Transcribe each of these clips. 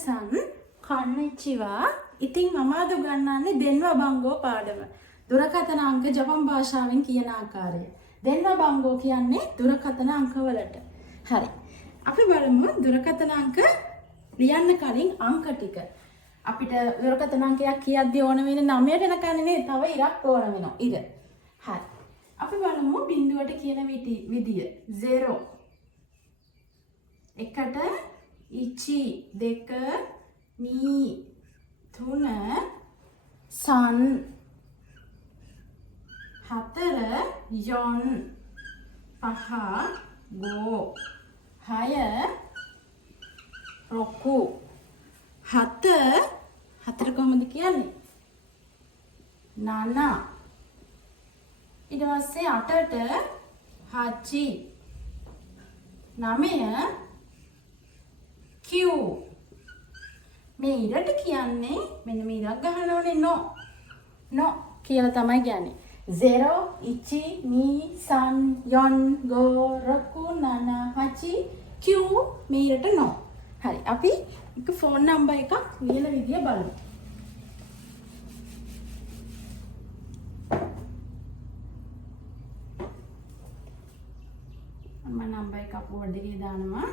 minasan konnichiwa. ඉතින් මම අද උගන්වන්නේ දෙන්වා බංගෝ පාඩම. දුරකථන අංක ජපන් භාෂාවෙන් කියන ආකාරය. දෙන්වා බංගෝ කියන්නේ දුරකථන අංක වලට. හරි. අපි බලමු දුරකථන අංක ලියන්න කලින් අංක ටික. අපිට දුරකථන අංකයක් කියද්දී ඕන වෙන්නේ 9ට එනකන් නේ තව ඉරක් ඕන වෙනවා. ඉර. හරි. අපි බලමු බිඳුවට කියන විදිය. 0 එකට ඉචි දෙක මී තුන සන් හතර යොන් පහ ගෝ හය රොකු හතර කොහොමද කියන්නේ නන ඊට පස්සේ 8ට හචි 9 Q මේ ඉරට කියන්නේ මෙන්න මේ ඉරක් ගහන්න ඕනේ no කියලා තමයි කියන්නේ 0 1 2 3 4 5 6 7 8 9 10 Q මේ ඉරට no හරි අපි එක ෆෝන් නම්බර් එකක් ලියන විදිය බලමු මම නම්බර් එක අපෝඩ් එකේ දානවා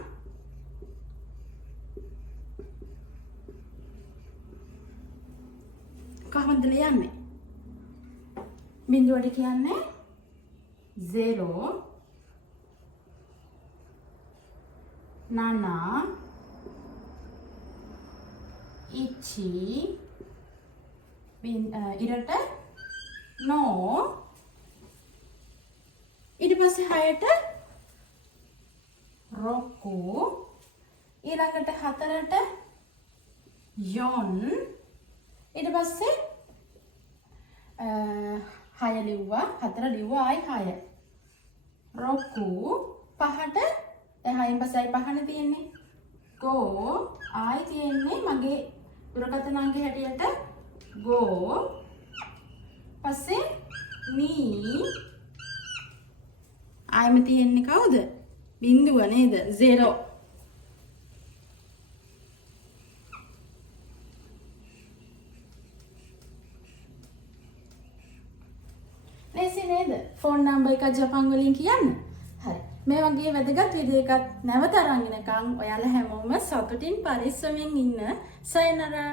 කොහොමද ලියන්නේ බිඳුවට කියන්නේ 0 නන ඉචි ඉරට no ඊට පස්සේ 6ට රොකු ඊළඟට 4ට යොන් ඊට පස්සේ 6 ලිව්වා 4 ලිව්වා ආයි 6 රොකු 5ට දැන් 6න් පස්සේ ආයි 5නේ තියෙන්නේ ගෝ ආයි තියෙන්නේ මගේ දුරකථන අංකය හැටියට ගෝ පස්සේ මී ආයිම තියෙන්නේ කවුද බිඳුව නේද 0 ලේසි නේද ෆෝන් නම්බර් එක ජපන් වලින් කියන්න හරි මේ වගේ වැදගත් වීඩියෝ එකක් නැවත අරන් එනකම් ඔයාලා හැමෝම සතුටින් පරිස්සමෙන් ඉන්න සයනරා